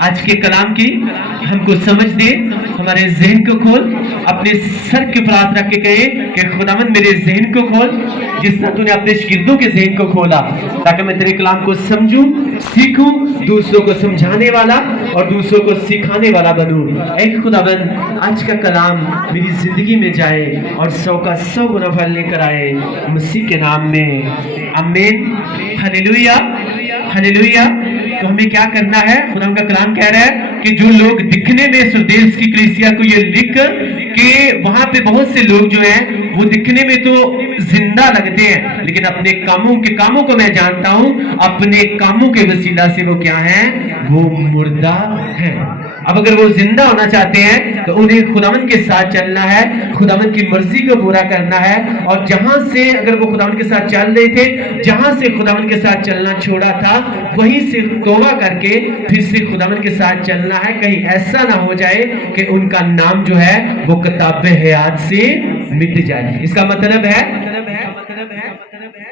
آج کے کلام کی ہم کو سمجھ دے, ہمارے ذہن کو کھول, اپنے سر کے اوپر ہاتھ رکھ کے کہے کہ خداوند میرے ذہن کو کھول جس طرح تو نے اپنے شاگردوں کے ذہن کو کھولا, تاکہ میں تیرے کلام کو سمجھوں, سیکھوں, دوسروں کو سمجھانے والا اور دوسروں کو سکھانے والا بنوں. اے خداوند آج کا کلام میری زندگی میں جائے اور 100 کا 100 گنا پھل لے کر آئے, مسیح کے نام میں, آمین. ہلیلویا, ہلیلویا. تو ہمیں کیا کرنا ہے؟ خدا کا کلام کہہ رہا ہے کہ جو لوگ دکھنے میں سردیس کی کلیسیا کو یہ لکھ کہ وہاں پہ بہت سے لوگ جو ہیں وہ دکھنے میں تو زندہ لگتے ہیں, لیکن اپنے کاموں کو میں جانتا ہوں, اپنے کاموں کے وسیلہ سے وہ کیا ہیں؟ وہ مردہ ہیں. اب اگر وہ زندہ ہونا چاہتے ہیں تو انہیں خداوند کے ساتھ چلنا ہے, خداوند کی مرضی کو پورا کرنا ہے, اور جہاں سے اگر وہ خداوند کے ساتھ چل رہے تھے, جہاں سے خداوند کے ساتھ چلنا چھوڑا تھا وہیں سے توبہ کر کے پھر سے خداوند کے ساتھ چلنا ہے. کہیں ایسا نہ ہو جائے کہ ان کا نام جو ہے وہ کتاب حیات سے مٹ جائے. اس کا مطلب ہے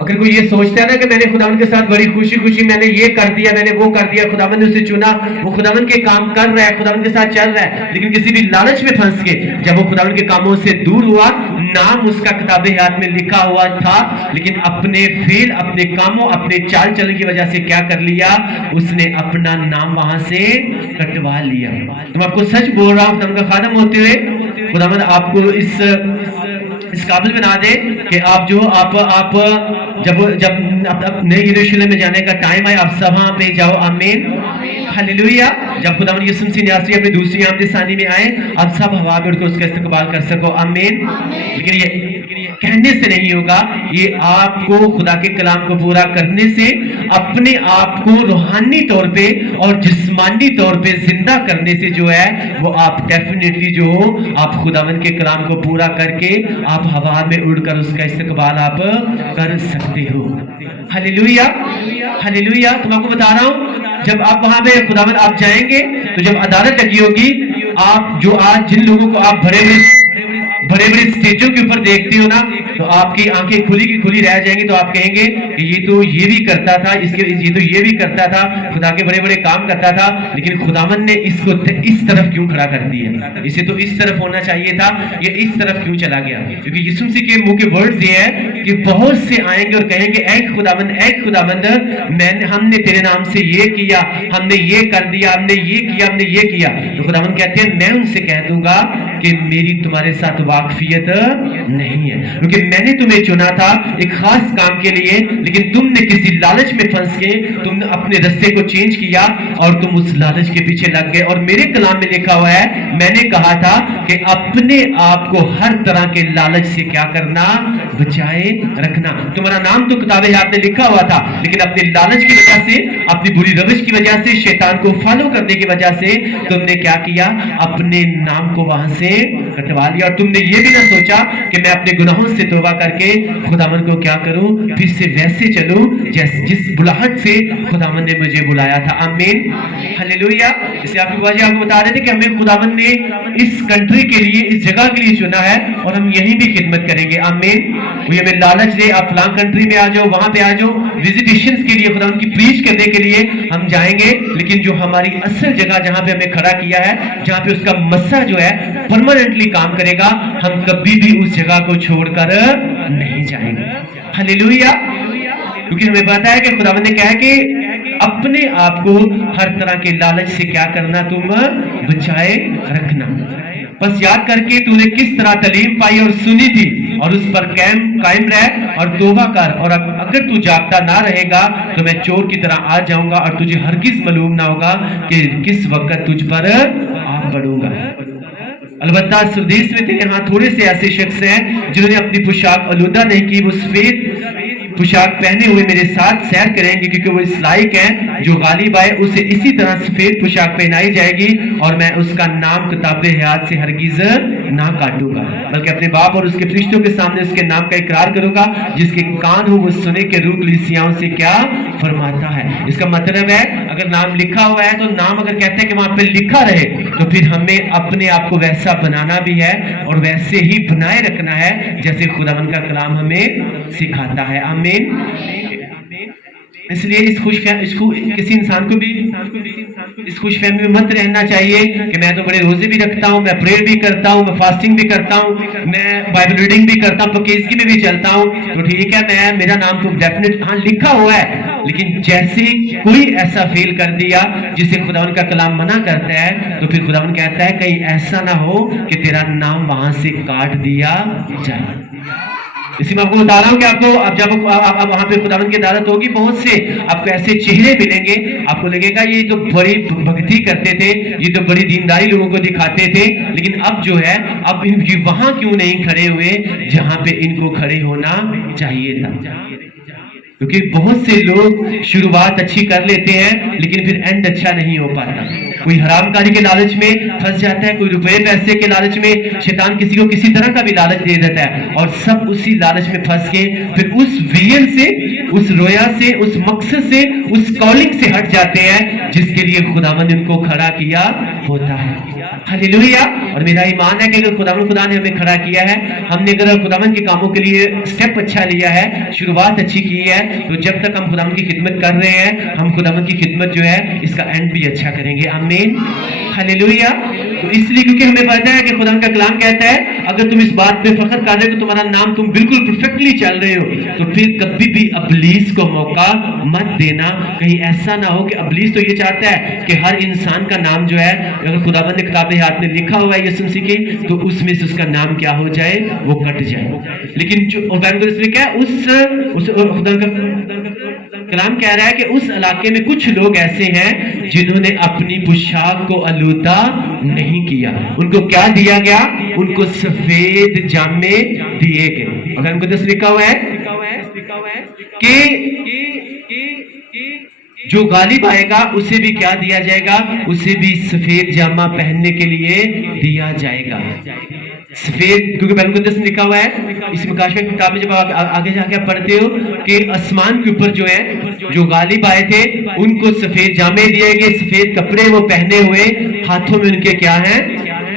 اگر کوئی یہ سوچتا ہے نا کہ میں نے خداوند کے ساتھ بڑی خوشی میں نے یہ کر دیا, میں نے وہ کر دیا, خداوند نے اسے چنا, وہ خداوند کے کام کر رہا ہے, خداوند کے ساتھ چل رہا ہے, لیکن کسی بھی لالچ میں پھنس کے جب وہ خداوند کے کاموں سے دور ہوا, نام اس کا کتاب حیات میں لکھا ہوا تھا, لیکن اپنے فعل, اپنے کاموں, اپنے چال چلن کی وجہ سے کیا کر لیا؟ اس نے اپنا نام وہاں سے کٹوا لیا. تو میں آپ کو سچ بول رہا ہوں, خداوند کا خادم ہوتے ہوئے خداوند آپ کو اس قابل بنا دے کہ آپ جب نئے یروشلم میں جانے کا ٹائم آئے, آپ سب وہاں پہ جاؤ. آمین, ہلیلویا. جب خداوند یسوع مسیح ناصری اپنی دوسری آمد ثانی میں آئے, آپ سب ہوا میں اڑ کر اس کا استقبال کر سکو. آمین. لیکن یہ کہنے سے نہیں ہوگا, یہ آپ کو خدا کے کلام کو پورا کرنے سے, اپنے آپ کو روحانی طور پہ اور جسمانی طور پہ زندہ کرنے سے جو ہے وہ آپ ڈیفینیٹلی جو آپ خداوند کے کلام کو پورا کر کے آپ ہوا میں اڑ کر اس کا استقبال آپ کر سکتے ہو. ہلیلویا, ہلیلویا. تو میں آپ کو بتا رہا ہوں, جب آپ وہاں پہ خداوند آپ جائیں گے تو جب عدالت لگی ہوگی, آپ جو آج جن لوگوں کو آپ بڑے بڑے اسٹیجوں کے اوپر دیکھتے ہو نا, تو آپ کی آنکھیں کھلی کی کھلی رہ جائیں گی. تو آپ کہیں گے کہ یہ تو یہ بھی کرتا تھا, یہ تو یہ بھی کرتا تھا, خدا کے بڑے بڑے کام کرتا تھا, لیکن خداوند نے اس کو اس طرف کیوں کھڑا کر دیا؟ اسے تو اس طرف ہونا چاہیے تھا, یہ اس طرف کیوں چلا گیا؟ کیونکہ یسوع مسیح کے منہ کے ورڈز یہ ہیں کہ بہت سے آئیں گے اور کہیں گے اے خداوند, اے خداوند, ہم نے تیرے نام سے یہ کیا, ہم نے یہ کر دیا, ہم نے یہ کیا, ہم نے یہ کیا. تو خداوند کہتے ہیں میں ان سے کہہ دوں گا کہ میری تمہارے ساتھ واقفیت نہیں ہے, کیونکہ میں نے تمہیں چنا تھا ایک خاص کام کے لیے, لیکن تم نے کسی لالچ میں پھنس کے تم نے اپنے رستے کو چینج کیا اور تم اس لالچ کے پیچھے لگ گئے. اور میرے کلام میں لکھا ہوا ہے, میں نے کہا تھا کہ اپنے آپ کو ہر طرح کے لالچ سے کیا کرنا؟ بچائے رکھنا. تمہارا نام تو کتاب حیات میں لکھا ہوا تھا, لیکن اپنے لالچ کی وجہ سے, اپنی بری روش کی وجہ سے, شیطان کو فالو کرنے کی وجہ سے تم نے کیا کیا؟ اپنے نام کو وہاں سے کٹوا لیا. اور تم نے یہ بھی نہ سوچا کہ میں اپنے گناہوں سے توبہ کر کے خداوند کو کیا کروں؟ پھر سے ویسے چلوں جس بلاہٹ سے خداوند نے مجھے بلایا تھا. آمین, ہلیلویا. اسے آپ کو بتا رہے تھے کہ ہمیں خداوند نے اس کنٹری کے لیے, اس جگہ کے لیے چنا ہے, اور ہم یہیں بھی خدمت کریں گے. آمین. وہ ہمیں لالچ دے آپ فلاں کنٹری میں آ جاؤ, وہاں پہ آ جاؤ, وزیٹیشنز کے لیے, خداوند کی پریچ کرنے کے لیے ہم جائیں گے, لیکن جو ہماری اصل جگہ جہاں پہ ہمیں کھڑا کیا ہے, جہاں پہ اس کا مسا جو ہے پرماننٹلی کام کرے گا, ہم کبھی بھی اس جگہ کو چھوڑ کر نہیں جائیں گے. ہلیلویا. کیونکہ ہمیں پتا ہے کہ خداوند نے کہا ہے کہ اپنے آپ کو ہر طرح کے لالچ سے کیا کرنا؟ تم بچائے رکھنا. بس یاد کر کے تو نے کس طرح تعلیم پائی اور سنی تھی, اور اس پر قائم رہ اور توبہ کر. اور اگر تو جاگتا نہ رہے گا تو میں چور کی طرح آ جاؤں گا, اور تجھے ہرگز معلوم نہ ہوگا کہ کس وقت تجھ پر آ پڑوں گا. البتہ سردیس میں تیرے ہاں تھوڑے سے ایسے شخص ہیں جنہوں نے اپنی پوشاک آلودہ نہیں کی, وہ سفید پوشاک پہنے ہوئے میرے ساتھ سیر کریں گے, کیونکہ وہ اس لائق ہیں. جو غالب آئے اسے اسی طرح سفید پوشاک پہنائی جائے گی, اور میں اس کا نام کتاب حیات سے ہرگز نہ کاٹوں گا, بلکہ اپنے باپ اور اس کے فرشتوں کے سامنے اس کے نام کا اقرار کروں گا. جس کے کان ہو وہ سنے کہ روح کلیسیاؤں سے کیا فرماتا ہے. اس کا مطلب ہے اگر نام لکھا ہوا ہے تو نام اگر کہتے ہیں کہ وہاں پہ لکھا رہے, تو پھر ہمیں اپنے آپ کو ویسا بنانا بھی ہے, اور ویسے ہی بنائے رکھنا ہے جیسے خداوند کا کلام ہمیں سکھاتا ہے. آمین. اس لیے کسی انسان کو بھی اس خوش فہمی میں مت رہنا چاہیے کہ میں تو بڑے روزے بھی رکھتا ہوں، میں پریئر بھی کرتا ہوں، میں فاسٹنگ بھی کرتا ہوں، میں بائبل ریڈنگ بھی کرتا ہوں، پکیزگی میں بھی چلتا ہوں، تو ٹھیک ہے، میرا نام تو ڈیفینیٹ ہاں لکھا ہوا ہے، لیکن جیسے کوئی ایسا فیل کر دیا جسے خداوند کا کلام منع کرتا ہے، تو پھر خداوند کہتا ہے کہیں ایسا نہ ہو کہ تیرا نام وہاں سے کاٹ دیا جائے۔ اسی میں آپ کو بتا رہا ہوں کہ آپ کو اب جب وہاں پہ خداوند کی عدالت ہوگی، بہت سے آپ کو ایسے چہرے ملیں گے، آپ کو لگے گا یہ تو بڑی بھکتی کرتے تھے، یہ تو بڑی دینداری لوگوں کو دکھاتے تھے، لیکن اب جو ہے اب ان کی وہاں کیوں نہیں کھڑے ہوئے جہاں پہ ان کو کھڑے ہونا چاہیے تھا؟ کیونکہ بہت سے لوگ شروعات اچھی کر لیتے ہیں لیکن پھر اینڈ اچھا نہیں ہو پاتا۔ کوئی حرام کاری کے لالچ میں پھنس جاتا ہے، کوئی روپے پیسے کے لالچ میں، شیطان کسی کو کسی طرح کا بھی لالچ دے دیتا ہے، اور سب اسی لالچ میں پھنس کے پھر اس ویژن سے، اس رویا سے، اس مقصد سے، اس کالنگ سے ہٹ جاتے ہیں جس کے لیے خداوند ان کو کھڑا کیا ہوتا ہے۔ ہلیلویا۔ اور میرا ایمان ہے کہ اگر خدا نے ہمیں کھڑا کیا ہے، ہم نے اگر خداوند کے کاموں کے لیے سٹیپ اچھا لیا ہے، شروعات اچھی کی ہے، تو جب تک ہم خداوند کی خدمت کر رہے ہیں، ہم خداوند کی خدمت جو ہے اس کا اینڈ بھی اچھا کریں گے۔ آمین، ہلیلویا۔ تو اس لیے کیونکہ ہمیں پتہ ہے کہ خداوند کا کلام کہتا ہے اگر تم اس بات پہ فخر کر رہے ہو کہ تمہارا نام تم بالکل پرفیکٹلی چل رہے ہو، تو پھر کبھی بھی ابلیس کو موقع مت دینا۔ کہیں ایسا نہ ہو کہ ابلیس تو یہ چاہتا ہے کہ ہر انسان کا نام جو ہے، اگر خداوند نے کتاب ہاتھ میں لکھا ہوا ہے یسوع مسیح کی، تو اس میں سے اس کا نام کیا ہو جائے، وہ کٹ جائے۔ لیکن جو اس میں کیا خدا کا کلام کہہ رہا ہے کہ اس علاقے میں کچھ لوگ ایسے ہیں جنہوں نے اپنی پوشاک کو آلودہ نہیں کیا۔ ان کو کیا دیا گیا؟ ان کو سفید جامے دیے گئے۔ اور قدس لکھا ہوا ہے کہ جو غالب آئے گا اسے بھی کیا دیا جائے گا؟ اسے بھی سفید جامہ پہننے کے لیے دیا جائے گا۔ سفید، کیونکہ بائبل مقدس میں لکھا ہوا ہے، اس مکاشفہ کی کتاب میں جب آگے جا کے پڑھتے ہو کہ آسمان کے اوپر جو ہے جو غالب آئے تھے ان کو سفید جامے دیے گئے، سفید کپڑے وہ پہنے ہوئے، ہاتھوں میں ان کے کیا ہیں؟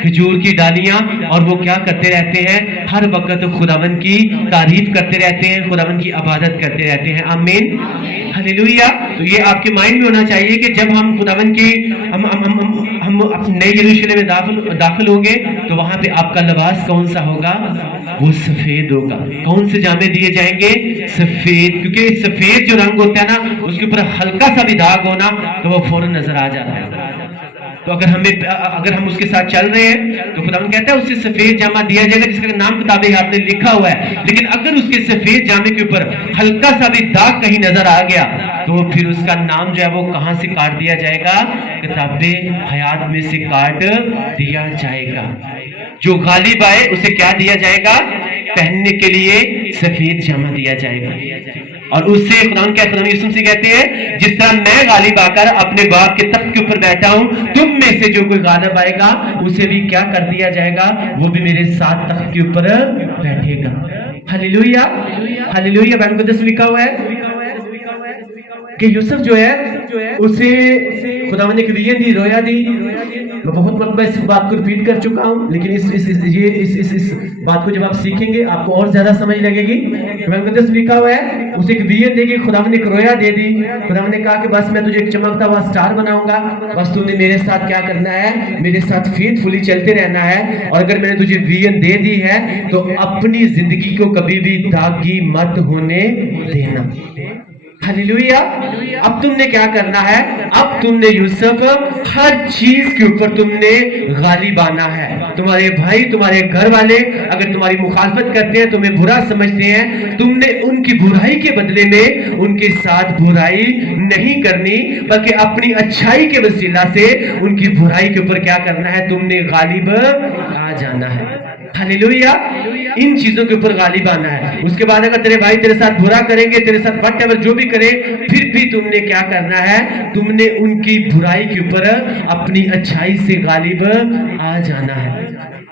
کھجور کی ڈالیاں، اور وہ کیا کرتے رہتے ہیں؟ ہر وقت خداوند کی تعریف کرتے رہتے ہیں، خداوند کی عبادت کرتے رہتے ہیں۔ آمین، ہلیلویا۔ تو یہ آپ کے مائنڈ میں ہونا چاہیے کہ جب ہم خداوند کی ہم نئے یروشلم میں داخل ہوں گے تو وہاں پہ آپ کا لباس کون سا ہوگا؟ وہ سفید ہوگا۔ کون سے جامے دیے جائیں گے؟ سفید، کیونکہ سفید جو رنگ ہوتا ہے نا اس کے اوپر ہلکا سا بھی داغ ہونا تو وہ فوراً نظر آ جاتا ہے۔ تو اگر ہم اس کے ساتھ چل رہے ہیں تو خداوند کہتا ہے اسے سفید جامہ دیا جائے گا جس کا نام کتاب ہاتھ میں لکھا ہوا ہے۔ لیکن اگر اس کے سفید جامے کے اوپر ہلکا سا بھی داغ کہیں نظر آ گیا تو پھر اس کا نام جو ہے وہ کہاں سے کاٹ دیا جائے گا؟ کتاب حیات میں سے کاٹ دیا جائے گا۔ جو غالب آئے اسے کیا دیا جائے گا؟ پہننے کے لیے سفید جامہ دیا جائے گا۔ اور اس سے خداوند یسوع مسیح کہتے ہیں جس طرح میں غالب آ کر اپنے باپ کے تخت کے اوپر بیٹھا ہوں، تم میں سے جو کوئی غالب آئے گا اسے بھی کیا کر دیا جائے گا؟ وہ بھی میرے ساتھ تخت کے اوپر بیٹھے گا۔ ہلیلویا، ہلیلویا۔ بائبل مقدس میں لکھا ہوا ہے کہ یوسف جو ہے اسے خداوند نے ایک ویژن دی، رویا دی۔ میں بہت مرتبہ اس بات کو ریپیٹ کر چکا ہوں، لیکن اس بات کو جب آپ سیکھیں گے آپ کو اور زیادہ سمجھ لگے گی۔ بائبل مقدس میں لکھا ہوا ہے اسے ایک ویژن دے گی، خداوند نے ایک رویا دے دی۔ خداوند نے کہا کہ بس میں تجھے ایک چمکتا ہوا سٹار بناؤں گا، بس تم نے میرے ساتھ کیا کرنا ہے؟ میرے ساتھ فیتھفلی چلتے رہنا ہے، اور اگر میں نے تجھے ویژن دے دی ہے تو اپنی زندگی کو کبھی بھی داغی مت ہونے دینا۔ ہلیلویا۔ اب تم نے کیا کرنا ہے؟ اب تم نے یوسف ہر چیز کے اوپر تم نے غالب آنا ہے۔ تمہارے بھائی، تمہارے گھر والے اگر تمہاری مخالفت کرتے ہیں، تمہیں برا سمجھتے ہیں، تم نے ان کی برائی کے بدلے میں ان کے ساتھ برائی نہیں کرنی، بلکہ اپنی اچھائی کے وسیلہ سے ان کی برائی کے اوپر کیا کرنا ہے؟ تم نے غالب آ جانا ہے۔ ہلیلویا۔ ان چیزوں کے اوپر غالب آنا ہے۔ اس کے بعد اگر تیرے بھائی تیرے ساتھ برا کریں گے، تیرے ساتھ وٹ ایور جو بھی کرے، پھر بھی تم نے کیا کرنا ہے؟ تم نے ان کی برائی کے اوپر اپنی اچھائی سے غالب آ جانا ہے۔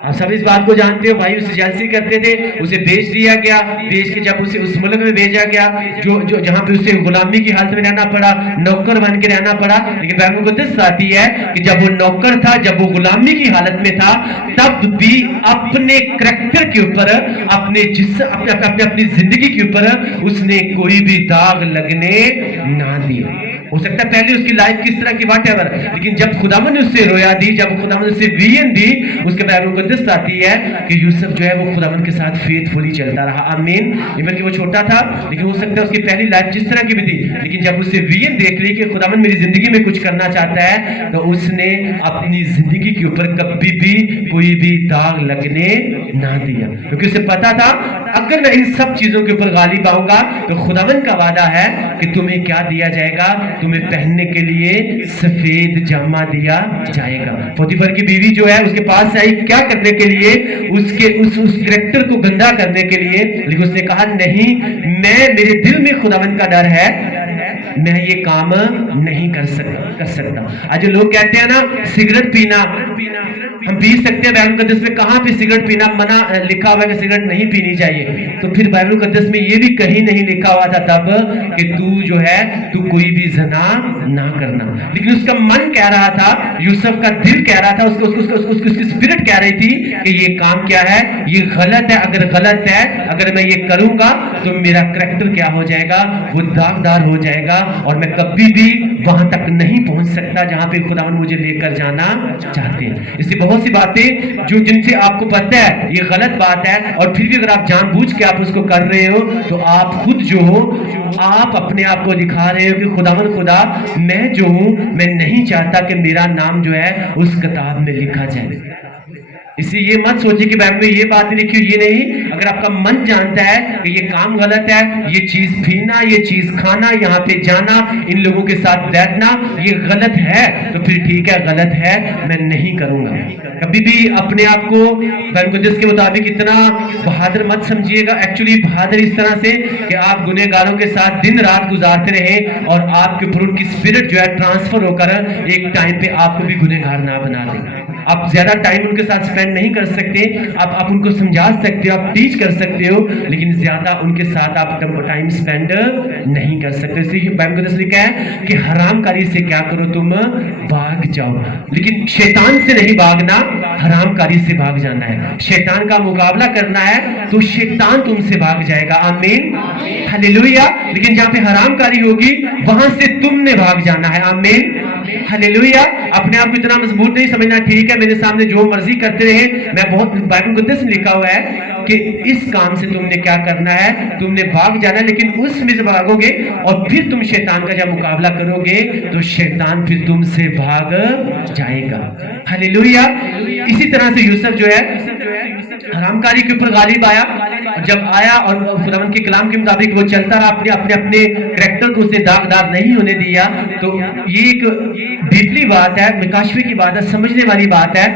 آپ سب اس بات کو جانتے ہو، بھائی اسے جلسی کرتے تھے، اسے بیچ دیا گیا، بیچ کے جب اسے اس ملک میں بھیجا گیا جو جہاں پہ اسے غلامی کی حالت میں رہنا پڑا، نوکر بن کے رہنا پڑا، لیکن بائبل مقدس آتی ہے کہ جب وہ نوکر تھا، جب وہ غلامی کی حالت میں تھا، تب بھی اپنے کریکٹر کے اوپر، اپنے جسم، اپنی زندگی کے اوپر اس نے کوئی بھی داغ لگنے نہ دیا۔ ہو سکتا ہے پہلے اس کی لائف کس طرح کی واٹ ایور، لیکن جب خداوند نے اسے رویا دی، جب خداوند نے اسے ویژن دی، اس کے بائبل مقدس آتی ہے کہ یوسف جو ہے وہ خداوند کے ساتھ فیتھ فلی چلتا رہا۔ آمین۔ ایون کہ وہ چھوٹا تھا، لیکن ہو سکتا ہے اس کی پہلی لائف جس طرح کی بھی تھی، لیکن جب اسے ویژن دیکھ لی کہ خداوند میری زندگی میں کچھ کرنا چاہتا ہے، تو اس نے اپنی زندگی کے اوپر کبھی بھی کوئی بھی داغ لگنے نہ دیا، کیونکہ اسے پتا تھا اگر میں ان سب چیزوں کے اوپر غالب آؤں گا تو خداوند کا وعدہ ہے کہ تمہیں کیا دیا جائے گا، تمہیں پہننے کے لیے سفید جامہ دیا جائے گا۔ پوتیفر کی بیوی جو ہے اس کے پاس آئی کیا کرنے کے لیے، اس کریکٹر کو گندا کرنے کے لیے، لیکن اس نے کہا نہیں، میرے دل میں خداوند کا ڈر ہے، میں یہ کام نہیں کر سکتا۔ آج لوگ کہتے ہیں نا سگریٹ پینا ہم پی سکتے ہیں، بائبل مقدس میں کہاں پہ سگریٹ پینا منع لکھا ہوا ہے کہ سگریٹ نہیں پینی چاہیے؟ تو پھر بائبل مقدس میں یہ بھی کہیں نہیں لکھا ہوا تھا تب کہ تو کوئی بھی زنا نہ کرنا، لیکن اس کا من کہہ رہا تھا، یوسف کا دل کہہ رہا تھا، اس کی اسپرٹ کہہ رہی تھی کہ یہ کام کیا ہے، یہ غلط ہے، اگر غلط ہے، اگر میں یہ کروں گا تو میرا کریکٹر کیا ہو جائے گا، وہ داغدار ہو جائے گا، اور میں کبھی بھی وہاں تک نہیں پہنچ سکتا جہاں پہ خداوند مجھے لے کر جانا چاہتے ہیں۔ اس لیے بہت سی باتیں جن سے آپ کو پتہ ہے یہ غلط بات ہے، اور پھر بھی اگر آپ جان بوجھ کے آپ اس کو کر رہے ہو تو آپ خود جو ہو، آپ اپنے آپ کو دکھا رہے ہو کہ خداوند خدا، میں جو ہوں میں نہیں چاہتا کہ میرا نام جو ہے اس کتاب میں لکھا جائے۔ اس لیے یہ مت سوچے کہ بائبل میں یہ بات نہیں لکھی، یہ نہیں، اگر آپ کا من جانتا ہے کہ یہ کام غلط ہے، یہ چیز پینا، یہ چیز کھانا، یہاں پہ جانا، ان لوگوں کے ساتھ بیٹھنا یہ غلط ہے، تو پھر ٹھیک ہے، غلط ہے، میں نہیں کروں گا۔ کبھی بھی اپنے آپ کو بائبل مقدس کے مطابق اتنا بہادر مت سمجھیے گا۔ ایکچولی بہادر اس طرح سے کہ آپ گنہگاروں کے ساتھ دن رات گزارتے رہیں اور آپ کے اوپر ان کی اسپرٹ جو ہے ٹرانسفر ہو کر ایک ٹائم پہ آپ کو بھی گنہگار نہ بنا دیں۔ آپ زیادہ ٹائم ان کے ساتھ سپینڈ نہیں کر سکتے، آپ ان کو سمجھا سکتے ہو، آپ ٹیچ کر سکتے ہو، لیکن زیادہ ان کے ساتھ آپ ٹائم سپینڈ نہیں کر سکتے۔ اس لیے بائبل مقدس لکھا ہے کہ حرام کاری سے کیا کرو، تم بھاگ جاؤ، لیکن شیطان سے نہیں بھاگنا، حرام کاری سے بھاگ جانا ہے۔ شیطان کا مقابلہ کرنا ہے تو شیطان تم سے بھاگ جائے گا۔ آمین، ہلیلویا۔ لیکن جہاں پہ حرام کاری ہوگی وہاں سے تم نے بھاگ جانا ہے۔ آمین، ہلیلویا۔ اپنے آپ کو اتنا مضبوط نہیں سمجھنا، ٹھیک ہے میرے سامنے جو مرضی کرتے رہے، میں بہت بائبل مقدس میں لکھا ہوا ہے کہ اس کام سے تم نے کیا کرنا ہے، تم نے بھاگ جانا ہے، لیکن اس میں سے بھاگو گے اور پھر تم شیطان کا جب مقابلہ کرو گے تو شیطان پھر تم سے بھاگ جائے گا۔ ہلیلویا۔ اسی طرح سے یوسف جو ہے حرام کاری کے اوپر غالب آیا، جب آیا اور خداوند کے کلام کے مطابق وہ چلتا رہا، اپنے کریکٹر کو اسے داغدار نہیں ہونے دیا، تو یہ ایک ڈیپلی بات ہے، مکاشفے کی بات ہے، سمجھنے والی بات ہے۔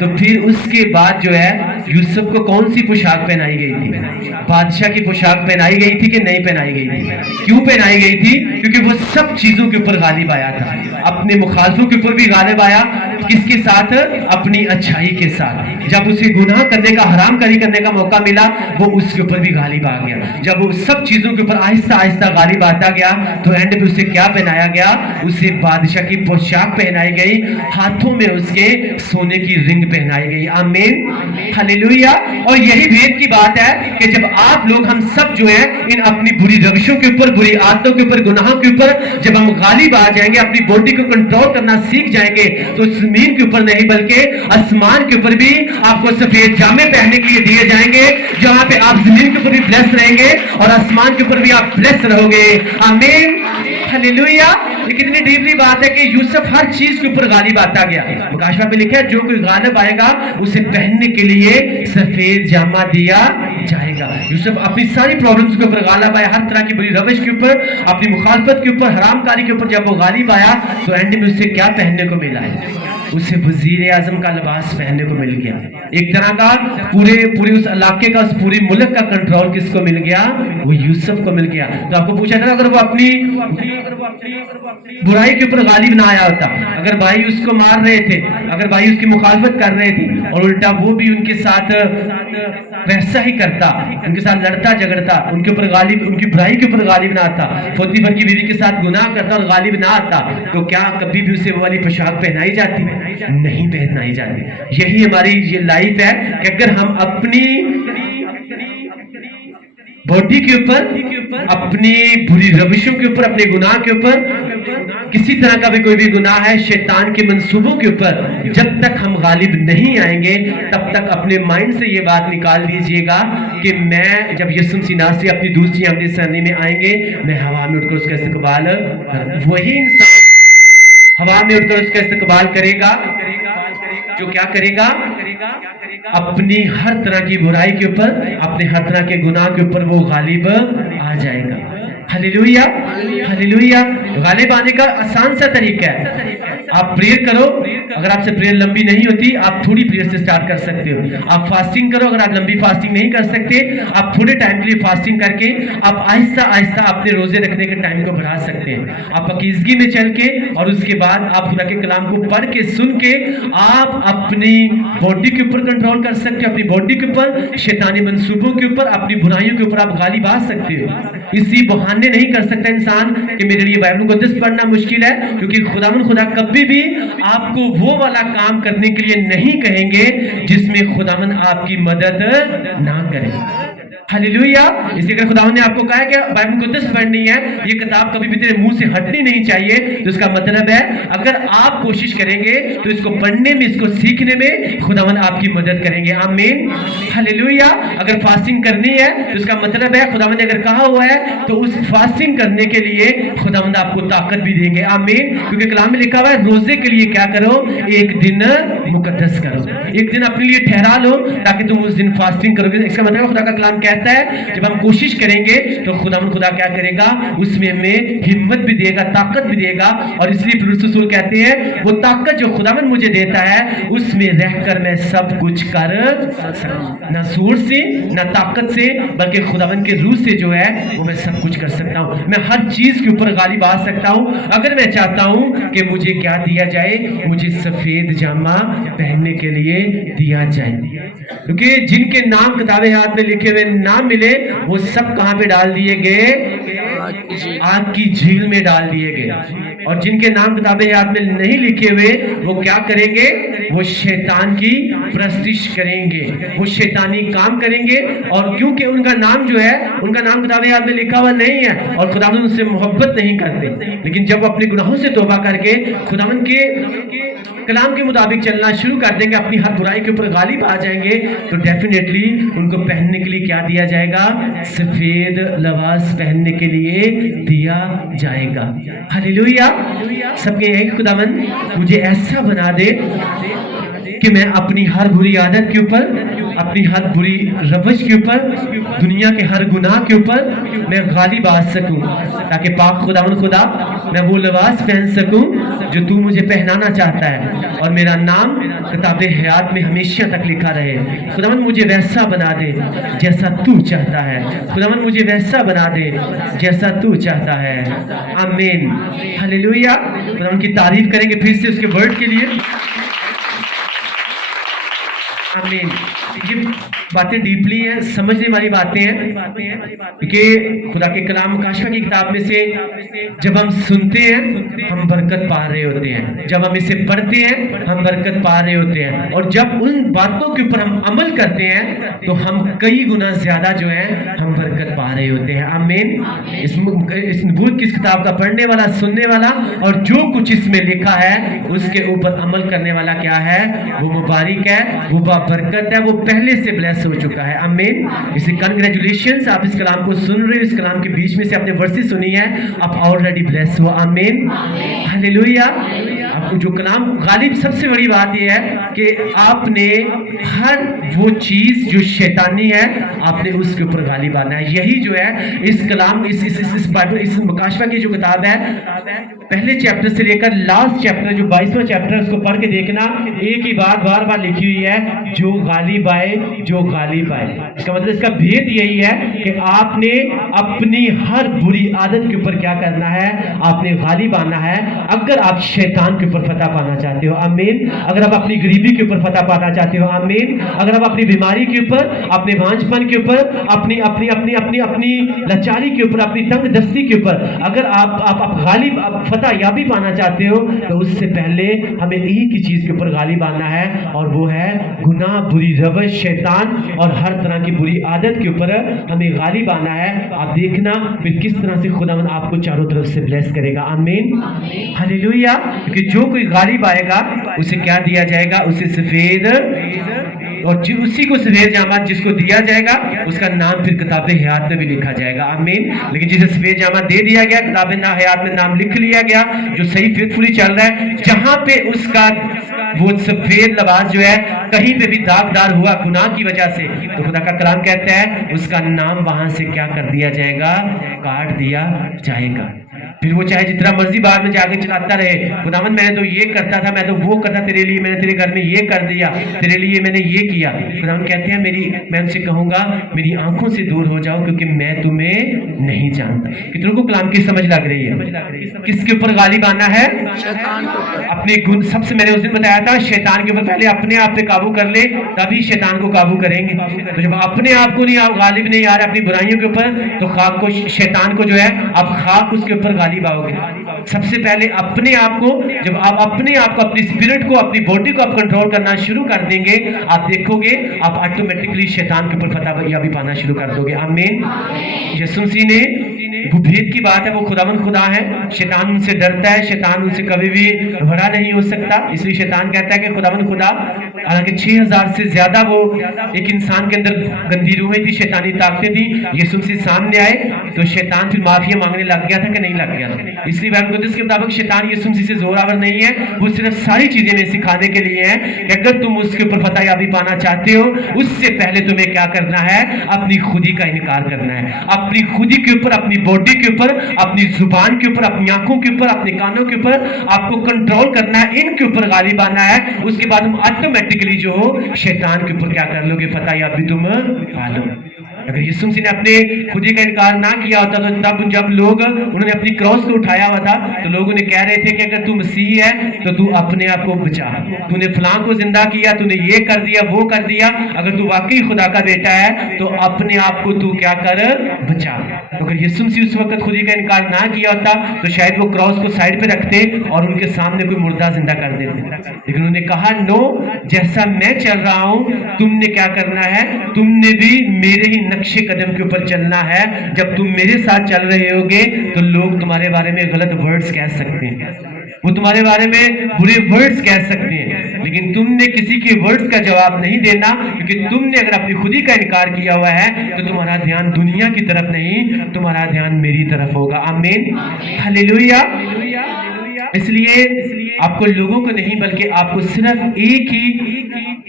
تو پھر اس کے بعد جو ہے یوسف کو کون سی پوشاک پہنائی گئی تھی؟ بادشاہ کی پوشاک پہنائی گئی تھی کہ نہیں پہنائی گئی تھی؟ کیوں پہنائی گئی تھی؟ کیونکہ وہ سب چیزوں کے اوپر غالب آیا تھا، اپنے مخالفوں کے اوپر بھی غالب آیا، کس کے ساتھ؟ اپنی اچھائی کے ساتھ۔ جب اسے گناہ کرنے کا، حرام کاری کرنے کا موقع ملا، وہ اس کے اوپر بھی غالب آ گیا۔ جب وہ سب چیزوں کے اوپر آہستہ آہستہ غالب آتا گیا تو اینڈ پہ اسے کیا پہنایا گیا؟ اسے بادشاہ کی پوشاک پہنائی گئی، ہاتھوں میں اس کے سونے کی رنگ پہنائی گئی۔ آمین، ہلیلویا۔ اور یہی بھید کی بات ہے کہ جب آپ لوگ، ہم سب جو ہیں، ان اپنی بری روشوں کے اوپر، بری عادتوں کے اوپر، گناہوں کے اوپر جب ہم غالب آ جائیں گے، اپنی باڈی کو کنٹرول کرنا سیکھ جائیں گے، تو زمین کے اوپر نہیں بلکہ آسمان کے اوپر بھی آپ کو سفید جامے پہننے کے لیے دیے جائیں گے، جہاں پہ آپ زمین کے اوپر بھی بلیس رہیں گے اور آسمان کے اوپر بھی آپ بلیس رہو گے۔ آمین، ہلیلویا۔ یہ کتنی ڈیپلی بات ہے کہ یوسف ہر چیز کے اوپر غالب آتا گیا۔ مکاشفہ پہ لکھا ہے جو کوئی غالب آئے گا اسے پہننے کے لیے سفید جامہ دیا جائے گا۔ یوسف اپنی ساری پرابلمز کے اوپر غالب آیا، ہر طرح کی بری روش کے اوپر، اپنی مخالفت کے اوپر، حرام کاری کے اوپر جب وہ غالب آیا تو اینڈ میں اسے کیا پہننے کو ملا ہے؟ اسے وزیر اعظم کا لباس پہننے کو مل گیا۔ ایک طرح کا پورے اس علاقے کا، اس پوری ملک کا کنٹرول کس کو مل گیا؟ وہ یوسف کو مل گیا۔ تو آپ کو پوچھا تھا اگر وہ اپنی برائی کے اوپر غالب نہ آیا ہوتا، اگر بھائی اس کو مار رہے تھے، اگر بھائی اس کی مخالفت کر رہے تھے، اور الٹا وہ بھی ان کے ساتھ ویسا ہی کرتا, ان کے ساتھ لڑتا جھگڑتا, ان کے اوپر غالب, ان کی برائی کے اوپر غالب نہ آتا, پوتیفر کی بیوی کے ساتھ گناہ کرتا اور غالب نہ آتا, تو کیا کبھی بھی اسے وہ والی پوشاک پہنائی جاتی؟ نہیں پہنائی جاتی. یہی ہماری یہ لائف ہے کہ اگر ہم اپنی باڈی کے اوپر, اپنی بری روشوں کے اوپر, اپنے گناہ کے اوپر, کسی طرح کا بھی کوئی بھی گناہ ہے شیطان کے منصوبوں کے اوپر, جب تک ہم غالب نہیں آئیں گے تب تک اپنے مائنڈ سے یہ بات نکال دیجئے گا کہ میں جب یسوع مسیح ناصری اپنی دوسری آمد ثانی میں آئیں گے, میں ہوا میں اٹھ کر اس کا استقبال, وہی انسان ہوا میں اٹھ کر اس کا استقبال کرے گا جو کیا کرے گا, اپنی ہر طرح کی برائی کے اوپر, اپنے ہر طرح کے گناہ کے اوپر وہ غالب آ جائے گا. ہلیلویا, ہلیلویا. غالب آنے کا آسان سا طریقہ ہے, آپ پریئر کرو. اگر آپ سے پریئر لمبی نہیں ہوتی آپ تھوڑی پریئر سے سٹارٹ کر سکتے ہو. آپ فاسٹنگ کرو, اگر آپ لمبی فاسٹنگ نہیں کر سکتے آپ تھوڑے ٹائم کے لیے فاسٹنگ کر کے آپ آہستہ آہستہ اپنے روزے رکھنے کے ٹائم کو بڑھا سکتے ہیں. آپ پاکیزگی میں چل کے اور اس کے بعد آپ خدا کے کلام کو پڑھ کے سن کے آپ اپنی باڈی کے اوپر کنٹرول کر سکتے ہو, اپنی باڈی کے اوپر, شیطانی منصوبوں کے اوپر, اپنی برائیوں کے اوپر آپ غالب آ سکتے ہو. اسی بہانے نہیں کر سکتا انسان کہ میرے لیے بائبل مقدس پڑھنا مشکل ہے, کیونکہ خدا کبھی بھی آپ کو وہ والا کام کرنے کے لیے نہیں کہیں گے جس میں خداوند آپ کی مدد نہ کرے. ہلیلویا. اسی لیے خداوند نے آپ کو کہا ہے کہ بائبل مقدس پڑھنی ہے, یہ کتاب کبھی بھی تیرے منہ سے ہٹنی نہیں چاہیے. تو اس کا مطلب ہے اگر آپ کوشش کریں گے تو اس کو پڑھنے میں, اس کو سیکھنے میں خداوند آپ کی مدد کریں گے. آمین. ہلیلویا. اگر فاسٹنگ کرنی ہے تو اس کا مطلب ہے خداوند نے اگر کہا ہوا ہے تو اس فاسٹنگ کرنے کے لیے خداوند آپ کو طاقت بھی دیں گے. آمین. کیونکہ کلام میں لکھا ہوا ہے روزے کے لیے کیا کرو, ایک دن مقدس کرو, ایک دن اپنے لیے ٹھہرا لو تاکہ تم اس دن فاسٹنگ کرو گے. اس کا مطلب خدا کا کلام کہتا ہے جب ہم کوشش کریں گے تو خدا کیا کرے گا, اس میں ہمیں ہمت بھی دے گا, طاقت بھی دے گا. اور اس لیے پولس رسول کہتے ہیں وہ طاقت جو خداوند مجھے دیتا ہے اس میں رہ کر میں سب کچھ کر سکتا ہوں. نہ زور سے نہ طاقت سے بلکہ خداوند کے روح سے جو ہے وہ میں سب کچھ کر سکتا ہوں. میں ہر چیز کے اوپر غالب آ سکتا ہوں اگر میں چاہتا ہوں کہ مجھے کیا دیا جائے, مجھے سفید جامہ پہننے کے لیے دیا جائے. کیونکہ جن کے نام کتاب حیات میں لکھے ہوئے نام ملے وہ سب کہاں پہ ڈال دیے گئے, آگ کی جھیل میں ڈال دیے گئے. اور جن کے نام کتاب حیات میں نہیں لکھے ہوئے وہ کیا کریں گے, وہ شیطان کی پرستش کریں گے, وہ شیطانی کام کریں گے. اور کیونکہ ان کا نام جو ہے, ان کا نام کتاب حیات میں لکھا ہوا نہیں ہے اور خداوند ان سے محبت نہیں کرتے, لیکن جب وہ اپنے گناہوں سے توبہ کر کے خداوند کے کلام کے مطابق چلنا شروع کر دیں گے, اپنی ہر برائی کے اوپر غالب آ جائیں گے, تو ڈیفینیٹلی ان کو پہننے کے لیے کیا دیا جائے گا, سفید لباس پہننے کے لیے دیا جائے گا. ہلیلویا. سب کے یہی خداوند مجھے ایسا بنا دے کہ میں اپنی ہر بری عادت کے اوپر, اپنی ہر بری روش کے اوپر, دنیا کے ہر گناہ کے اوپر میں غالب آ سکوں, تاکہ پاک خداوند خدا میں وہ لباس پہن سکوں جو تو مجھے پہنانا چاہتا ہے, اور میرا نام کتاب حیات میں ہمیشہ تک لکھا رہے. خداوند مجھے ویسا بنا دے جیسا تو چاہتا ہے. خداوند مجھے ویسا بنا دے جیسا تو چاہتا ہے. آمین. ہلیلویا. خداوند کی تعریف کریں گے پھر سے اس کے ورڈ کے لیے. آمین. یہ باتیں ڈیپلی ہیں, سمجھنے والی باتیں ہیں, کہ خدا کے کلام مکاشفہ کی کتاب میں سے جب ہم سنتے ہیں ہم برکت پا رہے ہوتے ہیں, جب ہم اسے پڑھتے ہیں ہم برکت پا رہے ہوتے ہیں, اور جب ان باتوں کے اوپر ہم عمل کرتے ہیں تو ہم کئی گنا زیادہ جو ہے ہم برکت پا رہے ہوتے ہیں. آمین. اس نبوت کی اس کتاب کا پڑھنے والا, سننے والا, اور جو کچھ اس میں لکھا ہے اس کے اوپر عمل کرنے والا کیا ہے, وہ مبارک ہے, وہ برکت ہے, وہ پہلے سے بلیس ہو چکا ہے. آمین. اسی کنگریچولیشنز, آپ اس کلام کو سن رہے ہو, اس کلام کے بیچ میں سے اپنے ورسز سنی ہے, آپ آلریڈی بلیس ہو. آمین. ہلیلویا. آپ کو جو کلام غالب, سب سے بڑی بات یہ ہے کہ آپ نے ہر وہ چیز جو شیطانی ہے آپ نے اس کے اوپر غالب آنا ہے. یہی زندگی جو ہے اس کلام اس بائبل اس مکاشفہ کی جو کتاب ہے پہلے چیپٹر سے لے کر لاسٹ چیپٹر جو 22واں چیپٹر ہے اس کو پڑھ کے دیکھنا ایک ہی بات بار بار لکھی ہوئی ہے جو غالب آئے جو غالب آئے. اس کا مطلب اس کا بھید یہی ہے کہ آپ نے اپنی ہر بری عادت کے اوپر کیا کرنا ہے آپ نے غالب آنا ہے اگر آپ شیطان کے اوپر فتح پانا چاہتے ہو. آمین. اگر آپ اپنی غریبی کے اوپر فتح پانا چاہتے ہو. آمین. اگر آپ اپنی بیماری کے اوپر اپنے بھانج پن کے اوپر اپنی اپنی اپنی اپنی اپنی لاچاری کے اوپر اپنی تنگ دستی کے اوپر اگر آپ غالب فتح یابی پانا چاہتے ہو تو اس سے پہلے ہمیں ایک ہی چیز کے اوپر غالب آنا ہے اور وہ ہے گناہ بری روش شیطان اور ہر طرح کی بری عادت کے اوپر ہمیں غالب آنا ہے. آپ دیکھنا پھر کس طرح سے خداوند آپ کو چاروں طرف سے بلیس کرے گا. آمین. ہلیلویا. کہ جو کوئی غالب آئے گا اسے کیا دیا جائے گا اسے سفید اور اسی کو سفید جامہ جس کو دیا جائے گا اس کا نام پھر کتاب حیات میں بھی لکھا جائے گا. آمین. لیکن جسے سفید جامہ دے دیا گیا کتاب حیات میں نام لکھ لیا گیا جو صحیح فیتفلی چل رہا ہے جہاں پہ اس کا وہ سفید لباس جو ہے کہیں پہ بھی داغدار ہوا گناہ کی وجہ سے تو خدا کا کلام کہتا ہے اس کا نام وہاں سے کیا کر دیا جائے گا کاٹ دیا جائے گا. پھر وہ چاہے جتنا مرضی بعد میں جا کے چلاتا رہے خداوند میں نے تو یہ کرتا تھا میں تو وہ کرتا تیرے لیے میں نے تیرے گھر میں یہ کر دیا تیرے لیے میں نے یہ کیا. خداوند کہتے ہیں میں ان سے کہوں گا میری آنکھوں سے دور ہو جاؤ کیونکہ میں تمہیں نہیں جانتا. کتنوں کو کلام کی سمجھ لگ رہی ہے؟ کس کے اوپر غالب آنا ہے؟ اپنے سب سے میں نے اس دن بتایا تھا شیطان کے اوپر پہلے اپنے آپ پہ قابو کر لے تبھی شیطان کو قابو کریں گے. تو جب اپنے آپ کو نہیں غالب نہیں آ رہا اپنی برائیوں کے اوپر تو خاک کو شیطان کو جو ہے اب خاک اس کے اوپر غالب آؤ گے. سب سے پہلے اپنے آپ کو جب آپ اپنے آپ کو اپنی اسپرٹ کو اپنی باڈی کو آپ کنٹرول کرنا شروع کر دیں گے آپ دیکھو گے آپ آٹومیٹکلی شیطان کے اوپر فتح یابی پانا شروع کر دو گے. آمین. یسوع مسیح نے وہ بھید کی بات ہے وہ خداوند خدا ہے شیطان ان سے ڈرتا ہے شیطان ان سے کبھی بھی بڑا نہیں ہو سکتا اس لیے شیطان کہتا ہے کہ خداوند خدا حالانکہ 6000 سے زیادہ وہ ایک انسان کے اندر گندی روحیں تھی شیطانی طاقتیں تھی یسوع مسیح سامنے آئے تو شیطان پھر معافی مانگنے لگ گیا تھا کہ نہیں لگ گیا تھا. اس لیے بیان قدس کے مطابق شیطان یسوع مسیح سے زور آور نہیں ہے وہ صرف ساری چیزیں میں سکھانے کے لیے ہے کہ اگر تم اس کے اوپر فتح یابی پانا چاہتے ہو اس سے پہلے تمہیں کیا کرنا ہے اپنی خودی کا انکار کرنا ہے اپنی خودی کے اوپر اپنی باڈی کے اوپر اپنی زبان کے اوپر اپنی آنکھوں کے اوپر اپنے کانوں کے اوپر آپ کو کنٹرول کرنا ہے ان کے اوپر غالب آنا ہے. اس کے بعد ہم آٹومیٹکلی جو ہو شیطان کے اوپر کیا کر لو گے فتح یابی تم پا لو. اگر یسوع مسیح نے اپنے خودی کا انکار نہ کیا ہوتا تو تب جب لوگ انہوں نے اپنی کراس کو اٹھایا ہوا تھا تو لوگ انہیں کہہ رہے تھے کہ اگر تو مسیح ہے تو تو اپنے آپ کو بچا تو نے فلاں کو زندہ کیا تو نے یہ کر دیا وہ کر دیا اگر تو واقعی خدا کا بیٹا ہے تو اپنے آپ کو تو کیا کر بچا. تو اگر یسوع مسیح اس وقت خودی کا انکار نہ کیا ہوتا تو شاید وہ کراس کو سائڈ پہ رکھتے اور ان کے سامنے کوئی مردہ زندہ کر دیتے لیکن انہوں نے کہا نو جیسا میں چل رہا ہوں تم نے کیا کرنا ہے تم نے بھی میرے ہی نقش قدم کے اوپر چلنا ہے. جب تم میرے ساتھ چل رہے ہوگے تو لوگ تمہارے بارے میں غلط ورڈز کہہ سکتے ہیں وہ تمہارے بارے میں برے ورڈز کہہ سکتے ہیں لیکن تم نے کسی کے ورڈز کا جواب نہیں دینا کیونکہ تم نے اگر اپنی خودی کا انکار کیا ہوا ہے تو تمہارا دھیان دنیا کی طرف نہیں تمہارا دھیان میری طرف ہوگا. آمین. ہلیلویا. اس لیے آپ کو لوگوں کو نہیں بلکہ آپ کو صرف ایک ہی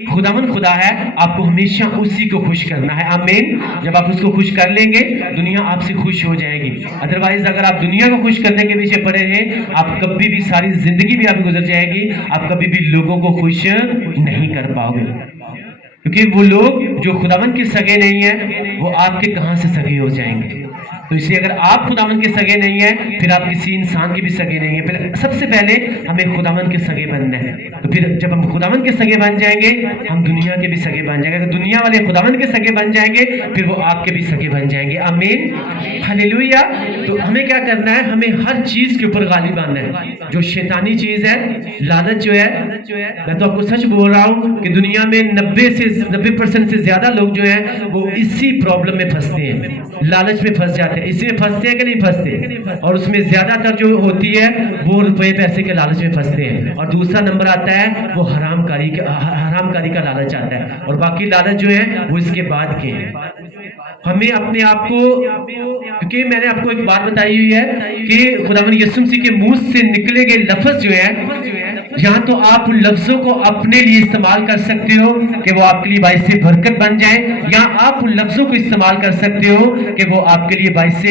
خداوند خدا ہے آپ کو ہمیشہ اسی کو خوش کرنا ہے. آمین. جب آپ اس کو خوش کر لیں گے دنیا آپ سے خوش ہو جائے گی. ادروائز اگر آپ دنیا کو خوش کرنے کے پیچھے پڑے ہیں آپ کبھی بھی ساری زندگی بھی آپ گزر جائے گی آپ کبھی بھی لوگوں کو خوش نہیں کر پاؤ گے کیونکہ وہ لوگ جو خداوند کے سگے نہیں ہیں وہ آپ کے کہاں سے سگے ہو جائیں گے. تو اس لیے اگر آپ خداوند کے سگے نہیں ہیں پھر آپ کسی انسان کے بھی سگے نہیں ہیں. پھر سب سے پہلے ہمیں خداوند کے سگے بننا ہے. تو پھر جب ہم خداوند کے سگے بن جائیں گے ہم دنیا کے بھی سگے بن جائیں گے. اگر دنیا والے خداوند کے سگے بن جائیں گے پھر وہ آپ کے بھی سگے بن جائیں گے. آمین. ہلیلویا. تو ہمیں کیا کرنا ہے ہمیں ہر چیز کے اوپر غالب آنا ہے جو شیطانی چیز ہے لالچ جو ہے. میں تو آپ کو سچ بول رہا ہوں کہ دنیا میں 90% سے زیادہ لوگ جو ہیں وہ اسی پرابلم میں پھنستے ہیں لالچ میں پھنس جاتے ہیں. اسی میں پھنستے ہیں کہ نہیں پھنستے اور اس میں زیادہ تر جو ہوتی ہے وہ روپے پیسے کے لالچ میں پھنستے ہیں اور دوسرا نمبر آتا ہے وہ حرام کاری کا لالچ آتا ہے اور باقی لالچ جو ہے وہ اس کے بعد کے ہیں. ہمیں اپنے آپ کو کیونکہ میں نے آپ کو ایک بات بتائی ہوئی ہے کہ خداوند یسوع مسیح کے منہ سے نکلے گئے لفظ جو ہے یا تو آپ ان لفظوں کو اپنے لیے استعمال کر سکتے ہو کہ وہ آپ کے لیے باعث برکت بن جائیں، یا آپ ان لفظوں کو استعمال کر سکتے ہو کہ وہ آپ کے لیے باعث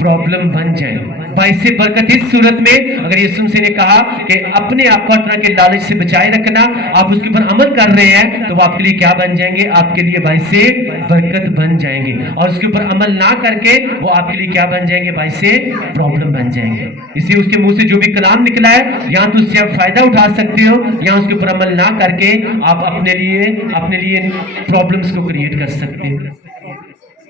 پرابلم بن جائیں۔ باعث برکت اس صورت میں اگر یسوع مسیح نے کہا کہ اپنے آپ کو طرح کے لالچ سے بچائے رکھنا، آپ اس کے اوپر عمل کر رہے ہیں تو وہ آپ کے لیے کیا بن جائیں گے؟ آپ کے لیے باعث برکت بن جائیں گے، اور اس کے اوپر عمل نہ کر کے وہ آپ کے لیے کیا بن جائیں گے؟ باعث پرابلم بن جائیں گے۔ اس لیے اس کے منہ سے جو بھی کلام نکلا ہے یا تو اس سے آپ فائدہ اٹھا سکتے ہو، یا اس کے اوپر عمل نہ کر کے آپ اپنے لیے پرابلمز کو کریٹ کر سکتے ہیں۔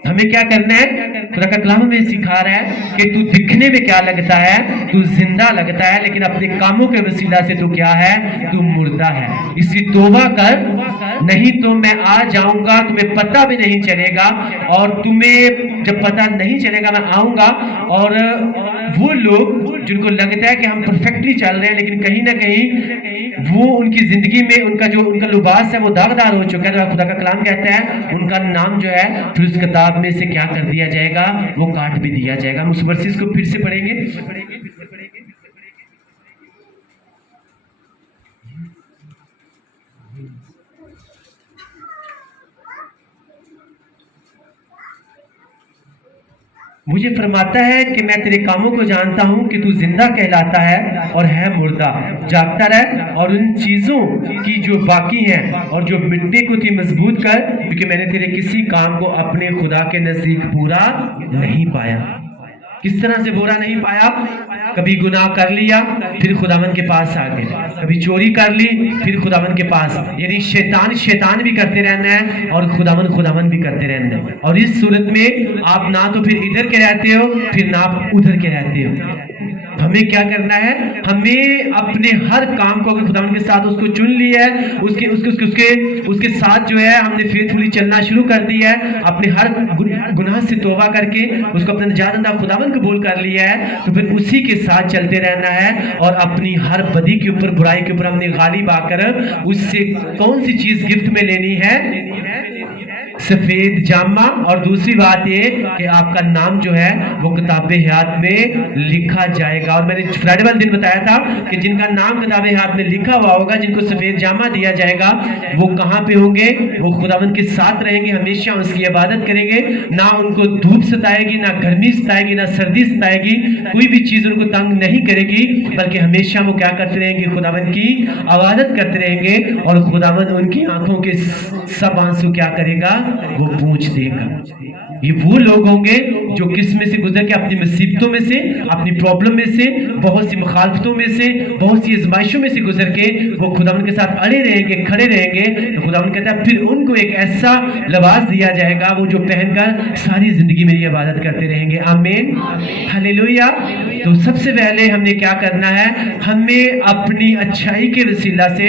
ہمیں کیا کرنا ہے؟ خدا کا کلام ہمیں سکھا رہا ہے کہ تو دکھنے میں کیا لگتا ہے؟ تو زندہ لگتا ہے، لیکن اپنے کاموں کے وسیلہ سے تو کیا ہے؟ تو مردہ ہے۔ اس لیے توبہ کر، نہیں تو میں آ جاؤں گا، تمہیں پتہ بھی نہیں چلے گا، اور تمہیں جب پتہ نہیں چلے گا میں آؤں گا، اور وہ لوگ جن کو لگتا ہے کہ ہم پرفیکٹلی چل رہے ہیں لیکن کہیں نہ کہیں وہ ان کی زندگی میں ان کا لباس ہے وہ داغدار ہو چکا ہے، تو خدا کا کلام کہتا ہے ان کا نام جو ہے پھر اس کتاب میں سے کیا کر دیا جائے گا؟ وہ کاٹ بھی دیا جائے گا۔ ہم اس ورسز کو پھر سے پڑھیں گے۔ مجھے فرماتا ہے کہ میں تیرے کاموں کو جانتا ہوں کہ تو زندہ کہلاتا ہے اور ہے مردہ، جاگتا رہ اور ان چیزوں کی جو باقی ہیں اور جو مٹنے کو تھی مضبوط کر، کیونکہ میں نے تیرے کسی کام کو اپنے خدا کے نزدیک پورا نہیں پایا۔ کس طرح سے پورا نہیں پایا؟ کبھی گناہ کر لیا پھر خداوند کے پاس آ گئے، کبھی چوری کر لی پھر خداوند کے پاس، یعنی شیطان بھی کرتے رہنا ہے اور خداوند بھی کرتے رہنا ہے، اور اس صورت میں آپ نہ تو پھر ادھر کے رہتے ہو پھر نہ آپ ادھر کے رہتے ہو۔ ہمیں کیا کرنا ہے؟ ہمیں اپنے ہر کام کو اگر خداوند کے ساتھ اس کو چن لیا ہے، اس کے ساتھ جو ہے ہم نے فیتھفلی چلنا شروع کر دیا ہے، اپنے ہر گناہ سے توبہ کر کے اس کو اپنا نجات دہندہ خداوند قبول کر لیا ہے، تو پھر اسی کے ساتھ چلتے رہنا ہے، اور اپنی ہر بدی کے اوپر، برائی کے اوپر ہم نے غالب آ کر اس سے کون سی چیز گفٹ میں لینی ہے؟ سفید جامہ، اور دوسری بات یہ کہ آپ کا نام جو ہے وہ کتاب حیات میں لکھا جائے گا۔ اور میں نے فرائیڈے والے دن بتایا تھا کہ جن کا نام کتاب حیات میں لکھا ہوا ہوگا، جن کو سفید جامہ دیا جائے گا، وہ کہاں پہ ہوں گے؟ وہ خداوند کے ساتھ رہیں گے، ہمیشہ اس کی عبادت کریں گے، نہ ان کو دھوپ ستائے گی، نہ گرمی ستائے گی، نہ سردی ستائے گی، کوئی بھی چیز ان کو تنگ نہیں کرے گی، بلکہ ہمیشہ وہ کیا کرتے رہیں گے؟ خداوند کی عبادت کرتے رہیں گے، اور خداوند ان کی آنکھوں کے سب آنسو کیا کرے گا؟ وہ پوچھ دے گا۔ یہ وہ لوگ ہوں گے جو کس میں سے گزر کے؟ اپنی مصیبتوں میں سے، اپنی پرابلم میں سے، بہت سی مخالفتوں میں سے، بہت سی ازمائشوں میں سے گزر کے وہ خداوند کے ساتھ اڑے رہیں گے، کھڑے رہیں گے، تو خداوند کہتا ہے پھر ان کو ایک ایسا لباس دیا جائے گا وہ جو پہن کر ساری زندگی میری عبادت کرتے رہیں گے۔ آمین، ہلیلویا۔ تو سب سے پہلے ہم نے کیا کرنا ہے؟ ہمیں اپنی اچھائی کے وسیلہ سے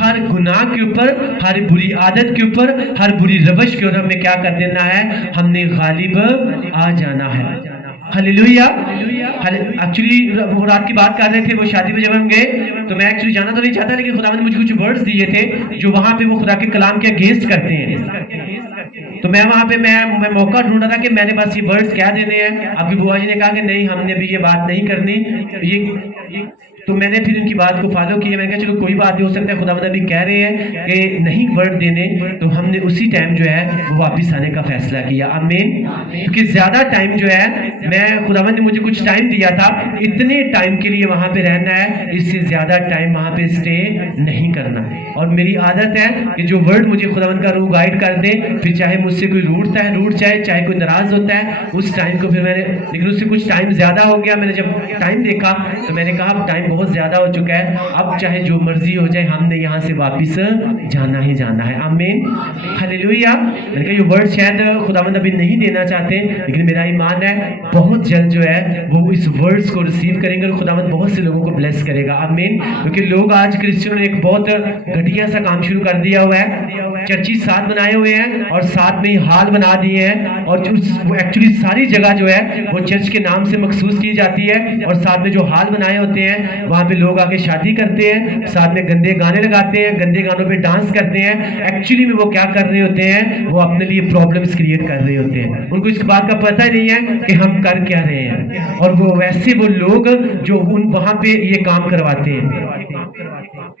ہر گناہ کے اوپر، ہر بری عادت کے اوپر، ہر بری روش کے اوپر ہمیں کیا کر دینا ہے؟ ہم نے غالب آ جانا ہے۔ ہلیلویا۔ ایکچولی وہ رات کی بات کر رہے تھے، وہ شادی پہ جب ہم گئے تو میں ایکچولی جانا تو نہیں چاہتا، لیکن خدا نے مجھے کچھ ورڈز دیے تھے جو وہاں پہ وہ خدا کے کلام کے اگینسٹ کرتے ہیں، تو میں وہاں پہ میں موقع ڈھونڈ رہا تھا کہ میں نے بس یہ ورڈز کیا دینے ہیں۔ آپ کی بوا جی نے کہا کہ نہیں، ہم نے بھی یہ بات نہیں کرنی، تو میں نے پھر ان کی بات کو فالو کیا۔ میں نے کہا چلو کوئی بات نہیں، ہو سکتا ہے خدا بھی کہہ رہے ہیں کہ نہیں ورڈ دینے، تو ہم نے اسی ٹائم جو ہے وہ واپس آنے کا فیصلہ کیا۔ آمین۔ کیونکہ زیادہ ٹائم جو ہے میں خداوند نے مجھے کچھ ٹائم دیا تھا، اتنے ٹائم کے لیے وہاں پہ رہنا ہے، اس سے زیادہ ٹائم وہاں پہ اسٹے نہیں کرنا۔ اور میری عادت ہے کہ جو ورڈ مجھے خداوند کا روح گائیڈ کر دے، پھر چاہے مجھ سے کوئی روٹ جائے، چاہے کوئی ناراض ہوتا ہے، اس ٹائم کو پھر میں نے، لیکن اس سے کچھ ٹائم زیادہ ہو گیا۔ میں نے جب ٹائم دیکھا تو میں نے کہا اب ٹائم بہت زیادہ ہو چکا ہے، اب چاہے جو مرضی ہو جائے، ہم نے یہاں سے واپس جانا ہی جانا ہے۔ آمین، ہلیلویا۔ میں نے کہا یہ ورڈ شاید خداوند ابھی نہیں دینا چاہتے، لیکن میرا ایمان ہے بہت جلد جو ہے وہ اس ورڈز کو ریسیو کریں گے اور خداوند بہت سے لوگوں کو بلیس کرے گا۔ آمین۔ کیونکہ لوگ آج کرسچنوں نے ایک بہت گھٹیا سا کام شروع کر دیا ہوا ہے، چرچی ساتھ بنائے ہوئے ہیں اور ساتھ میں ہی ہال بنا دیے ہیں، اور ایکچولی ساری جگہ جو ہے وہ چرچ کے نام سے مخصوص کی جاتی ہے، اور ساتھ میں جو ہال بنائے ہوتے ہیں وہاں پہ لوگ آ کے شادی کرتے ہیں، ساتھ میں گندے گانے لگاتے ہیں، گندے گانوں پہ ڈانس کرتے ہیں۔ ایکچولی میں وہ کیا کر رہے ہوتے ہیں؟ وہ اپنے لیے پرابلمز کریٹ کر رہے ہوتے ہیں، ان کو اس بات کا پتہ ہی نہیں ہے کہ ہم کر کیا رہے ہیں، اور وہ ویسے وہ لوگ جو وہاں پہ یہ کام کرواتے ہیں۔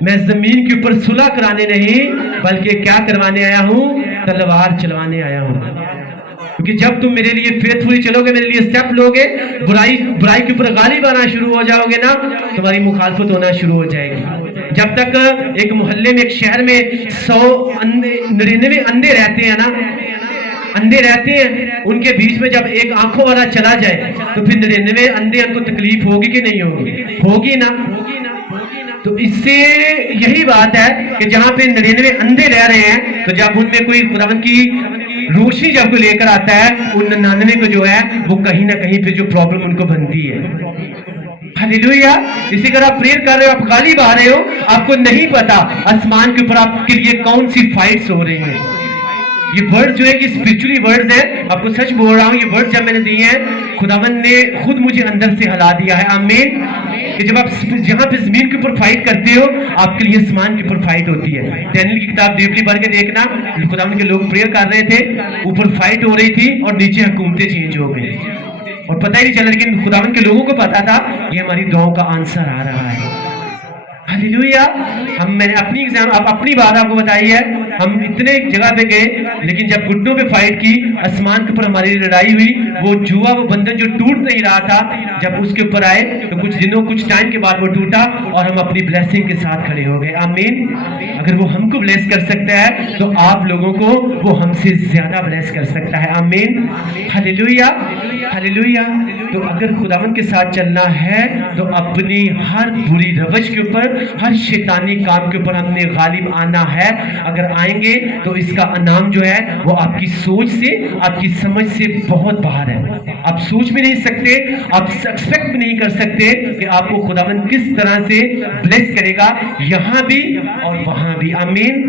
میں زمین کے اوپر صلح کرانے نہیں بلکہ کیا کروانے آیا ہوں؟ تلوار چلوانے آیا ہوں. کیونکہ جب تم میرے لیے فیتھفلی چلو گے، میرے لیے سٹیپ لو گے، برائی کے اوپر غالب آنا شروع ہو جاؤ گے نا، تمہاری مخالفت ہونا شروع ہو جائے گی. جب تک ایک محلے میں، ایک شہر میں 99 اندھے رہتے ہیں نا، اندھے رہتے ہیں، ان کے بیچ میں جب ایک آنکھوں والا چلا جائے تو پھر 99 اندھے ان کو تکلیف ہوگی کہ نہیں ہوگی؟ ہوگی نا. تو اس سے یہی بات ہے کہ جہاں پہ 99 اندھے رہ رہے ہیں، تو جب ان میں کوئی خداوند کی روشنی جب کو لے کر آتا ہے، ان 99 کو جو ہے وہ کہیں نہ کہیں پہ جو پرابلم ان کو بنتی ہے. ہلیلویا. اسی طرح آپ پریئر کر رہے ہو، آپ غالب آ رہے ہو، آپ کو نہیں پتا آسمان کے اوپر آپ کے لیے کون سی فائٹس ہو رہی ہیں. یہ ورڈ جو ہے کہ اسپرچولی ورڈز ہیں، آپ کو سچ بول رہا ہوں، یہ ورڈ جب میں نے دیے ہیں خداوند نے خود مجھے اندر سے ہلا دیا ہے. آمین. کہ جب آپ جہاں پہ زمین کے اوپر فائٹ کرتے ہو، آپ کے لیے آسمان کے اوپر فائٹ ہوتی ہے. ڈینیل کی کتاب ڈیپلی پڑھ کے دیکھنا، خداوند کے لوگ پریئر کر رہے تھے، اوپر فائٹ ہو رہی تھی اور نیچے حکومتیں چینج ہو گئی اور پتہ ہی نہیں چلا، لیکن خداوند کے لوگوں کو پتا تھا یہ ہماری دعاؤں کا آنسر آ رہا ہے. ہلیلویا. میں نے اپنی بات آپ کو بتائی ہے. ہم اتنے جگہ پہ گئے، لیکن جب گھٹنوں پہ فائٹ کی، آسمان کے اوپر ہماری لڑائی ہوئی، وہ بندھن جو ٹوٹ نہیں رہا تھا، جب اس کے اوپر آئے تو کچھ ٹائم کے بعد وہ ٹوٹا اور ہم اپنی بلیسنگ کے ساتھ کھڑے ہو گئے. آمین. اگر وہ ہم کو بلیس کر سکتا ہے تو آپ لوگوں کو وہ ہم سے زیادہ بلیس کر سکتا ہے. آمین. ہلیلویا. ہلیلویا. تو اگر خداوند کے ساتھ چلنا ہے تو اپنی ہر بری روش کے اوپر، ہر شیطانی کام کے اوپر ہم نے غالب آنا ہے. اگر آئیں گے تو اس کا انعام جو ہے وہ آپ کی سوچ سے، آپ کی سمجھ سے بہت باہر ہے. آپ سوچ بھی نہیں سکتے، آپ ایکسپیکٹ بھی نہیں کر سکتے کہ آپ کو خداوند کس طرح سے بلیس کرے گا، یہاں بھی اور وہاں بھی. آمین.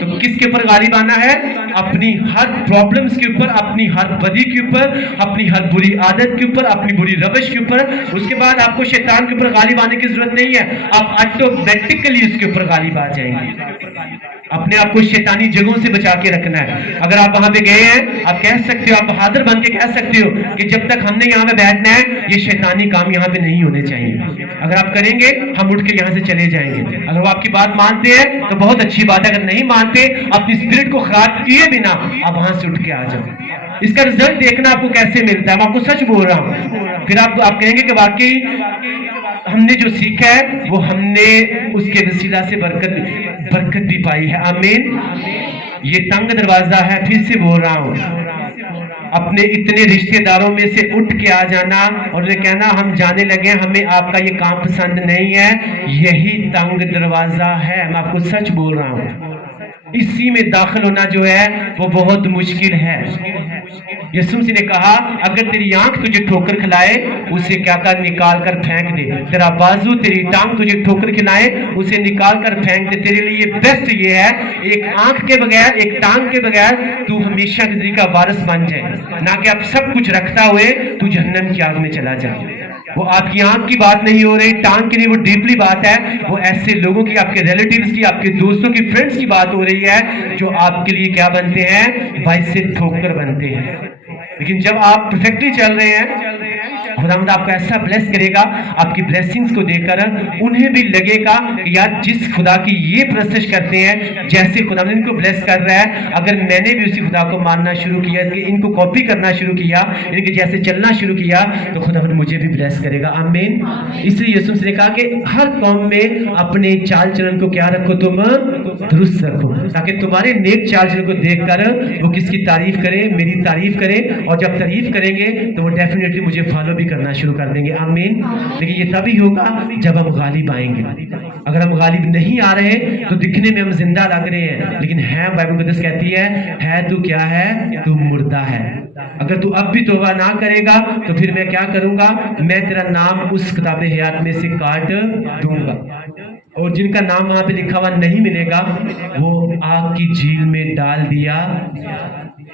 تو کس کے اوپر غالب آنا ہے؟ اپنی ہر پرابلمز کے اوپر، اپنی ہر بدی کے اوپر، اپنی ہر بری عادت کے اوپر، اپنی بری روش کے اوپر. اس کے بعد آپ کو شیطان کے اوپر غالب آنے کی ضرورت نہیں ہے، آپ آٹومیٹکلی اس کے اوپر غالب آ جائیں گے. اپنے آپ کو شیطانی جگہوں سے بچا کے رکھنا ہے. اگر آپ وہاں پہ گئے ہیں، آپ کہہ سکتے ہو، آپ بہادر بن کے کہہ سکتے ہو کہ جب تک ہم نے یہاں پہ بیٹھنا ہے، یہ شیطانی کام یہاں پہ نہیں ہونے چاہیے. اگر آپ کریں گے، ہم اٹھ کے یہاں سے چلے جائیں گے. اگر وہ آپ کی بات مانتے ہیں تو بہت اچھی بات ہے، اگر نہیں مانتے، اپنی اسپرٹ کو خراب کیے بنا آپ وہاں سے اٹھ کے آ جاؤ. اس کا رزلٹ دیکھنا آپ کو کیسے ملتا ہے. میں آپ کو سچ بول رہا ہوں. پھر آپ کہیں گے کہ واقعی ہم نے جو سیکھا ہے وہ ہم نے اس کے وسیلہ سے برکت بھی پائی ہے. آمین. یہ تنگ دروازہ ہے، پھر سے بول رہا ہوں. اپنے اتنے رشتہ داروں میں سے اٹھ کے آ جانا اور انہیں کہنا ہم جانے لگے، ہمیں آپ کا یہ کام پسند نہیں ہے، یہی تنگ دروازہ ہے. میں آپ کو سچ بول رہا ہوں. اسی میں داخل ہونا جو ہے وہ بہت مشکل ہے. یسوع مسیح نے کہا اگر تیری آنکھ تجھے ٹھوکر کھلائے، اسے کیا کر نکال کر پھینک دے. تیرا بازو، تیری ٹانگ تجھے ٹھوکر کھلائے، اسے نکال کر پھینک دے. تیرے لیے بیسٹ یہ ہے ایک آنکھ کے بغیر، ایک ٹانگ کے بغیر تو ہمیشہ زندگی کا وارث بن جائے، نہ کہ آپ سب کچھ رکھتا ہوئے تو جہنم کی آگ میں چلا جائے. وہ آپ کی آنکھ کی بات نہیں ہو رہی، ٹانگ کی نہیں، وہ ڈیپلی بات ہے. وہ ایسے لوگوں کی، آپ کے ریلیٹیوز کی، آپ کے دوستوں کی، فرینڈز کی بات ہو رہی ہے جو آپ کے لیے کیا بنتے ہیں؟ باعث ٹھوکر بنتے ہیں. لیکن جب آپ پرفیکٹلی چل رہے ہیں، خداوند آپ کو ایسا بلیس کرے گا، آپ کی بلیسنگز کو دیکھ کر انہیں بھی لگے گا کہ یار جس خدا کی یہ پرستش کرتے ہیں، جیسے خداوند ان کو بلیس کر رہا ہے، اگر میں نے بھی اسی خدا کو ماننا شروع کیا، کہ ان کو کاپی کرنا شروع کیا، ان کے جیسے چلنا شروع کیا، تو خداوند مجھے بھی بلیس کرے گا. آمین. اس لیے یسوع نے کہا کہ ہر قوم میں اپنے چال چلن کو کیا رکھو، تم درست رکھو، تاکہ تمہارے نیک چال چلن کو دیکھ کر وہ کس کی تعریف کرے؟ میری تعریف کرے. اور جب تعریف کریں گے تو وہ ڈیفینیٹلی مجھے فالو بھی کرنا شروع کر دیں گے. آمین. لیکن یہ تبھی ہوگا جب ہم غالب آئیں گے. اگر ہم غالب نہیں آ رہے تو دکھنے میں ہم زندہ لگ رہے ہیں، لیکن ہے بائبل مقدس کہتی ہے تو کیا ہے؟ تو مردہ ہے. اگر تو اب بھی توبہ نہ کرے گا تو پھر میں کیا کروں گا؟ میں تیرا نام اس کتاب حیات میں سے کاٹ دوں گا، اور جن کا نام وہاں پہ لکھا ہوا نہیں ملے گا وہ آگ کی جھیل میں ڈال دیا.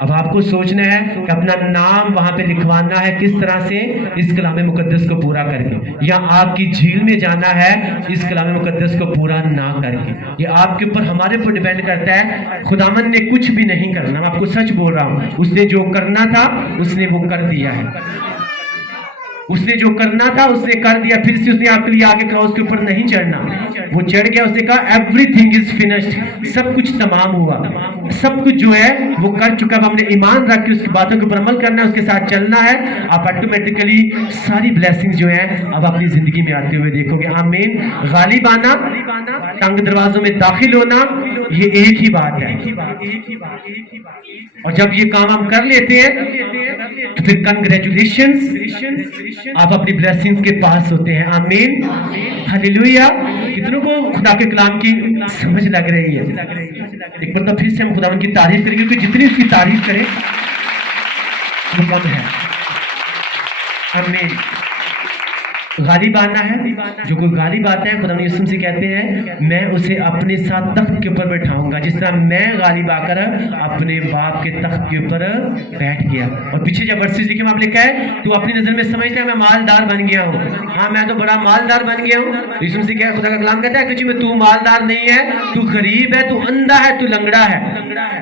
اب آپ کو سوچنا ہے کہ اپنا نام وہاں پہ لکھوانا ہے کس طرح سے؟ اس کلام مقدس کو پورا کر کے، یا آگ کی جھیل میں جانا ہے اس کلام مقدس کو پورا نہ کر کے. یہ آپ کے اوپر، ہمارے اوپر ڈیپینڈ کرتا ہے. خداوند نے کچھ بھی نہیں کرنا، میں آپ کو سچ بول رہا ہوں. اس نے جو کرنا تھا اس نے وہ کر دیا ہے. اس نے جو کرنا تھا اس نے کر دیا. پھر سے اس نے آپ کے لیے آگے کہا اس کے اوپر نہیں چڑھنا. وہ چڑھ گیا. اس نے کہا ایوری تھنگ از فنشڈ, سب کچھ تمام ہوا, سب کچھ جو ہے وہ کر چکا. اب ہم نے ایمان رکھ کے اس کی باتوں کے اوپر عمل کرنا ہے, اس کے ساتھ چلنا ہے. آپ آٹومیٹیکلی ساری بلیسنگ جو ہیں اب اپنی زندگی میں آتے ہوئے دیکھو گے. آمین. غالب آنا, تنگ دروازوں میں داخل ہونا, یہ ایک ہی بات ہے. اور جب یہ کام ہم کر لیتے ہیں تو پھر کنگریچولیشنز, آپ اپنی بلیسنگز کے پاس ہوتے ہیں. آمین. ہلیلویا. کتنوں کو خدا کے کلام کی سمجھ لگ رہی ہے؟ ایک بار تو پھر سے ہم خدا کی تعریف کریں گے, کیونکہ جتنی اس کی تعریف کریں وہ کم ہے. آمین. غالب آنا ہے. جو کوئی غالب آتا ہے خدا یسوع سے کہتے ہیں میں اسے اپنے ساتھ تخت کے اوپر بٹھاؤں گا, جس طرح میں غالب آ کر اپنے باپ کے تخت کے اوپر بیٹھ گیا. اور پیچھے جب ورسز لکھے میں آپ لکھا ہے تو اپنی نظر میں سمجھتا ہے میں مالدار بن گیا ہوں. ہاں میں تو بڑا مالدار بن گیا ہوں. یسوع سے کیا خدا کا کلام کہتا ہے کہ میں تو مالدار نہیں ہے, تو غریب ہے, تو اندھا ہے, تو لنگڑا ہے.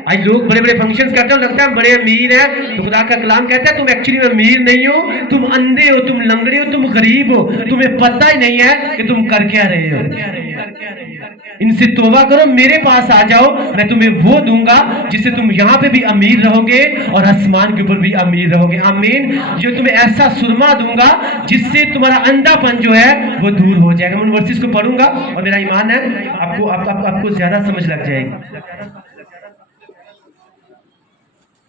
آج لوگ بڑے بڑے فنکشنز کرتے ہیں, لگتا ہے بڑے امیر ہیں, تو خدا کا کلام کہتا ہے تم ایکچولی میں امیر نہیں ہو, تم اندھے ہو, تم لنگڑے ہو, تم غریب ہو, تمہیں پتہ ہی نہیں ہے کہ تم کر کیا رہے ہو. ان سے توبہ کرو, میرے پاس آ جاؤ, میں تمہیں وہ دوں گا جس سے تم یہاں پہ بھی امیر رہو گے اور آسمان کے اوپر بھی امیر رہو گے. آمین. جو تمہیں ایسا سرما دوں گا جس سے تمہارا اندھا پن جو ہے وہ دور ہو جائے گا. میں ان ورسز کو پڑھوں گا اور میرا ایمان ہے آپ کو زیادہ سمجھ لگ جائے گی.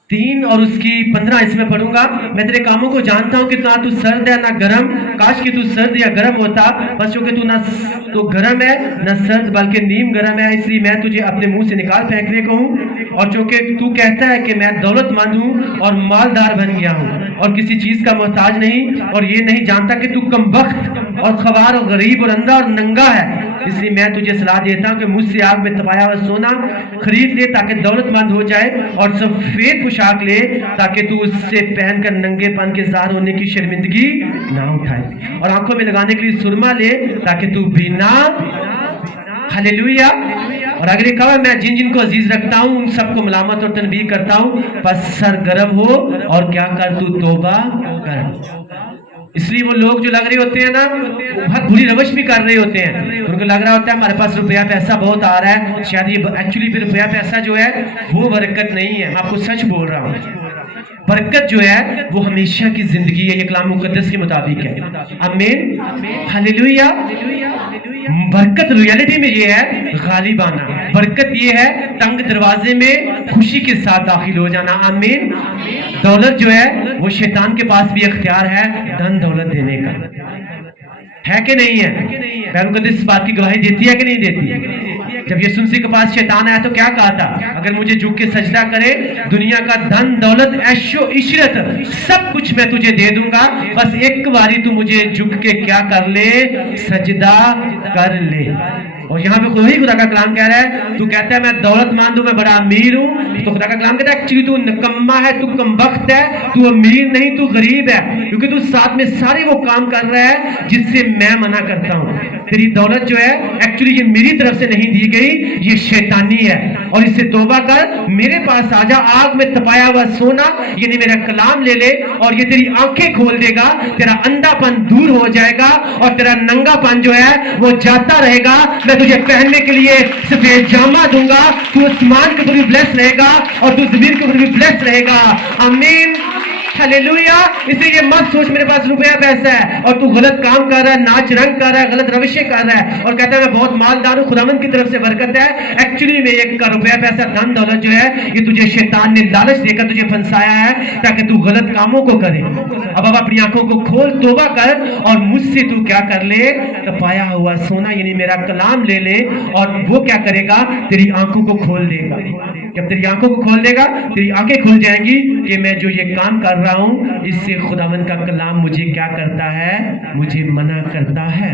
3 اور اس کی 15 اس میں پڑھوں گا. میں تیرے کاموں کو جانتا ہوں کہ نہ تو سرد ہے نہ گرم, کاش کہ تو سرد یا گرم ہوتا, بس چونکہ تو نہ تو گرم ہے نہ سرد بلکہ نیم گرم ہے, اس لیے میں تجھے اپنے منہ سے نکال پھینکنے کو ہوں. اور چونکہ تو کہتا ہے کہ میں دولت مند ہوں اور مالدار بن گیا ہوں اور کسی چیز کا محتاج نہیں, اور یہ نہیں جانتا کہ تو کمبخت اور خوار اور غریب اور اندھا اور ننگا ہے, اس لیے میں تجھے صلاح دیتا ہوں کہ مجھ سے آگ میں تپایا ہوا سونا خرید لے تاکہ دولت مند ہو جائے, اور سفید پوشاک لے تاکہ تو اس سے پہن کر ننگے پن کے ظاہر ہونے کی شرمندگی نہ اٹھائے, اور آنکھوں میں لگانے کے لیے سرما لے تاکہ تو بینا. ہلیلویا. اور اگر یہ کہا میں جن جن کو عزیز رکھتا ہوں ان سب کو ملامت اور تنبیہ کرتا ہوں, پس سرگرم ہو اور کیا کر, تو توبہ کر. اس لیے وہ لوگ جو لگ رہے ہوتے ہیں نا بہت بری روش بھی کر رہے ہوتے ہیں, ان کو لگ رہا ہوتا ہے ہمارے پاس روپیہ پیسہ بہت آ رہا ہے, شاید یہ ایکچولی بھی روپیہ پیسہ جو ہے وہ برکت نہیں ہے. میں آپ کو سچ بول رہا ہوں, برکت جو ہے وہ ہمیشہ کی زندگی ہے, یہ کلام مقدس کے مطابق ہے. آمین. ہلیلویا. برکت ریالٹی میں یہ ہے غالب آنا, برکت یہ ہے تنگ دروازے میں خوشی کے ساتھ داخل ہو جانا. آمین. دولت جو ہے وہ شیطان کے پاس بھی اختیار ہے دھن دولت دینے کا, ہے کہ نہیں ہے؟ قرآن مقدس اس بات کی گواہی دیتی ہے کہ نہیں دیتی؟ جب یسوع مسیح کے پاس شیطان آیا تو کیا کہا تھا, اگر مجھے جھک کے سجدہ کرے دنیا کا دھن دولت عیش و عشرت سب کچھ میں تجھے دے دوں گا, بس ایک باری تو مجھے جھک کے کیا کر لے, سجدہ کر لے. اور یہاں پہ وہی خدا کا کلام کہہ رہا ہے, تو کہتا ہے میں دولت مند ہوں, میں بڑا امیر ہوں, تو خدا کا کلام کہتا ہے ایکچولی تو نکما ہے, تو کمبخت ہے, تو امیر نہیں, تو غریب ہے, کیونکہ تو ساتھ میں سارے وہ کام کر رہا ہے جس سے میں منع کرتا ہوں. تیری دولت جو ہے ایکچولی یہ میری طرف سے نہیں دی گئی, یہ شیطانی ہے, اور اس سے توبہ کر, میرے پاس آ جا, آگ میں تپایا ہوا سونا یعنی میرا کلام لے لے, اور یہ تیری آنکھیں کھول دے گا, تیرا اندھا پن دور ہو جائے گا, اور تیرا ننگا پن جو ہے وہ جاتا رہے گا. میں تجھے پہننے کے لیے سفید جامہ دوں گا, تو آسمان کے اوپر بھی بلیس رہے گا اور تو زمین کے اوپر بھی بلیس رہے گا. آمین. ہلیلویا. اس لیے یہ مت سوچ میرے پاس روپیہ پیسہ ہے اور تو غلط کام کر رہا ہے, ناچ رنگ کر رہا ہے, غلط روشیں کر رہا ہے اور کہتا ہے میں بہت مالدار ہوں, خداوند کی طرف سے برکت ہے. ایکچولی میں ایک کا روپیہ پیسہ دھن دولت جو ہے یہ تجھے شیطان نے لالچ دے کر تجھے پھنسایا ہے تاکہ تو غلط کاموں کو کرے. اب اپنی آنکھوں کو کھول, توبہ کر, اور مجھ سے تو کیا کر لے, تپایا ہوا سونا یعنی میرا کلام لے لے, اور وہ کیا کرے گا, تیری آنکھوں کو کھول دے گا. جب تیری آنکھوں کو کھول دے گا تیری آنکھیں کھل جائیں گی کہ میں جو یہ کام کر رہا ہوں اس سے خداوند کا کلام مجھے کیا کرتا ہے, مجھے منع کرتا ہے.